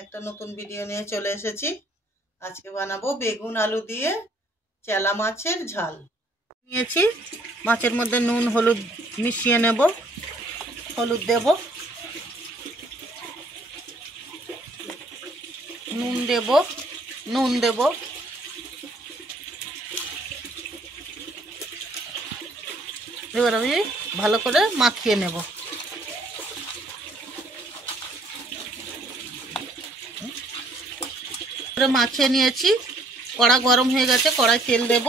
একটা নতুন ভিডিও নিয়ে চলে এসেছি। আজকে বানাবো বেগুন আলু দিয়ে চেলা মাছের ঝাল। নিয়েছি, মাছের মধ্যে নুন হলুদ মিশিয়ে নেব। হলুদ দেব, নুন দেব, এবার আমি ভালো করে মাখিয়ে নেব। মাখিয়ে নিয়েছি, কড়া গরম হয়ে গেছে, কড়াই তেল দেব।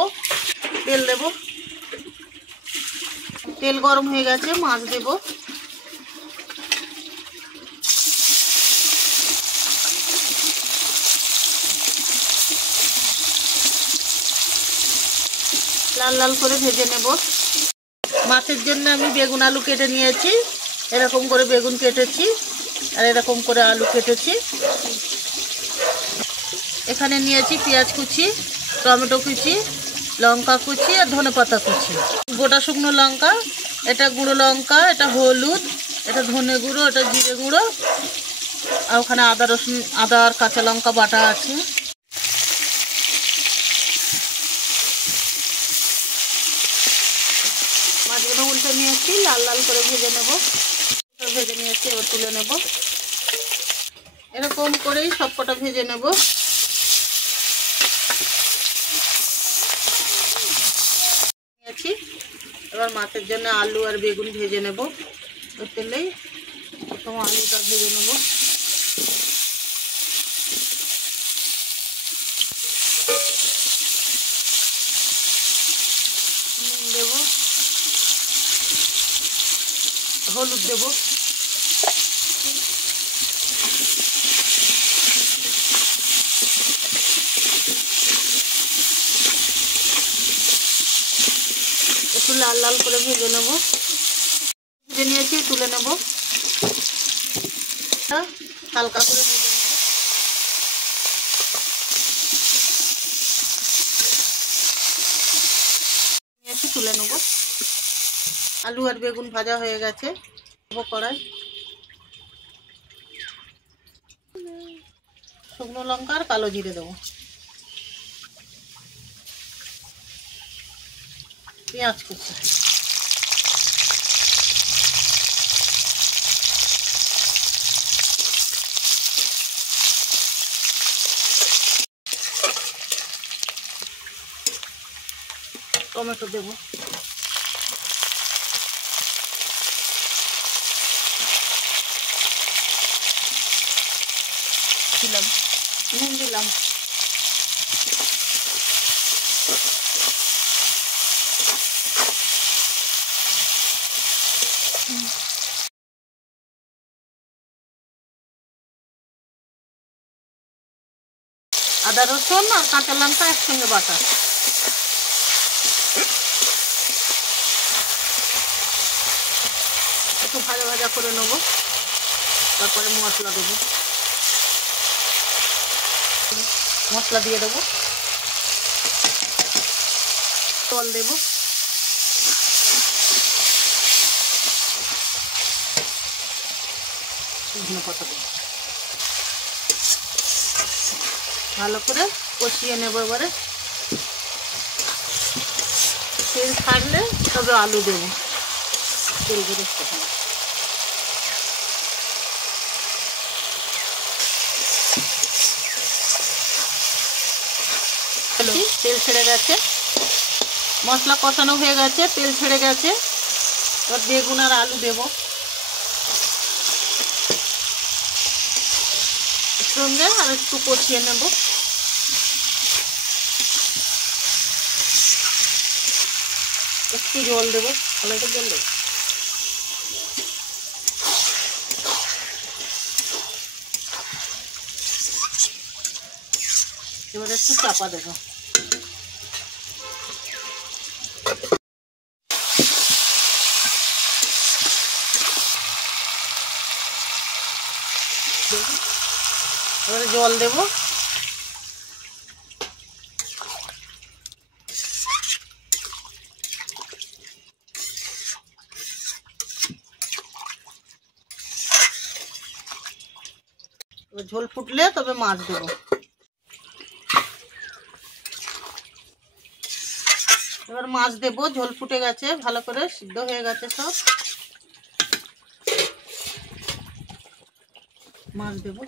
তেল গরম হয়ে গেছে, মাছ দেব। লাল লাল করে ভেজে নেব। মাছের জন্য আমি বেগুন আলু কেটে নিয়েছি, এরকম করে বেগুন কেটেছি আর এরকম করে আলু কেটেছি। এখানে নিয়েছি পেঁয়াজ কুচি, টমেটো কুচি, লঙ্কা কুচি আর ধনেপাতা কুচি, গোটা শুকনো লঙ্কা, এটা গুঁড়ো লঙ্কা, এটা হলুদ, এটা ধনে গুঁড়ো, এটা জিরে গুঁড়ো, আর ওখানে আদা রসুন আদা আর কাঁচা লঙ্কা বাটা আছে। মাছগুলো উল্টে নিয়েছি, লাল লাল করে ভেজে নেব। ভেজে নিয়েছি, এবার তুলে নেব। এরকম করেই সবকটা ভেজে নেব। নিয়েছি, এবার মাছের জন্য আলু আর বেগুন ভেজে নেব। ওই তেলেই প্রথম আলুটা ভেজে নেব। নুন দেব, হলুদ দেব, একটু লাল লাল করে ভেজে নেব। ভেজে নিয়েছি, তুলে নেব। হালকা করে ভেজে নেব। নিয়েছি, তুলে নেব। আলু আর বেগুন ভাজা হয়ে গেছে, কড়াই শুকনো লঙ্কা আর কালো জিরে দেবো। পেঁয়াজ কুচি, টমেটো দেব, দিলাম নুন, দিলাম আদা রসুন আর কাঁচা লঙ্কা একসঙ্গে বাটা। একটু ভাজা ভাজা করে নেব, তারপরে মশলা দেবো। মশলা দিয়ে দেবো, জল দেব, ধনে পাতা দেবো। ভালো করে কষিয়ে নেব। এবারে তেল ছাড়লে তবে আলু দেবো। তেল বেরোস প্রথমে, তেল ছেড়ে গেছে, মশলা কষানো হয়ে গেছে, তেল ছেড়ে গেছে। এবার বেগুন আর আলু দেব, সঙ্গে আর একটু কষিয়ে নেব। একটু জল দেবো, অনেকটা জল দেবো। এবার একটু চাপা দেবো। এবারে জল দেব, ঝোল ফুটলে তবে মাছ দেবো। এবার মাছ দেবো, ঝোল ফুটে গেছে, ভালো করে সিদ্ধ হয়ে গেছে সব। মাছ দেবো,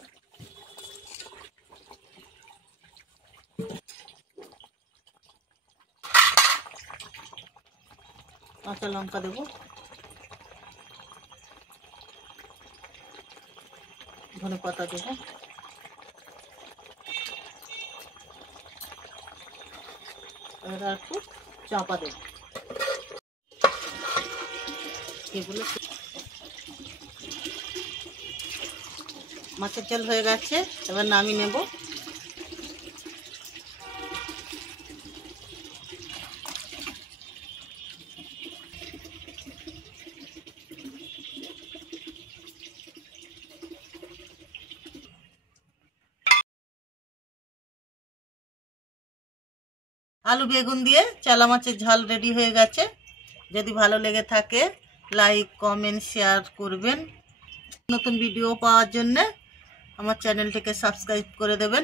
কাঁচা লঙ্কা দেবো, ধনে পাতা দেবো, এবার একটু চাপা দেবো। এগুলো মাছের ঝোল হয়ে গেছে, এবার নামিয়ে নেব। আলু বেগুন দিয়ে চালা মাছের ঝাল রেডি হয়ে গেছে। যদি ভালো লেগে থাকে লাইক কমেন্ট শেয়ার করবেন। নতুন ভিডিও পাওয়ার জন্য আমার চ্যানেলটিকে সাবস্ক্রাইব করে দেবেন।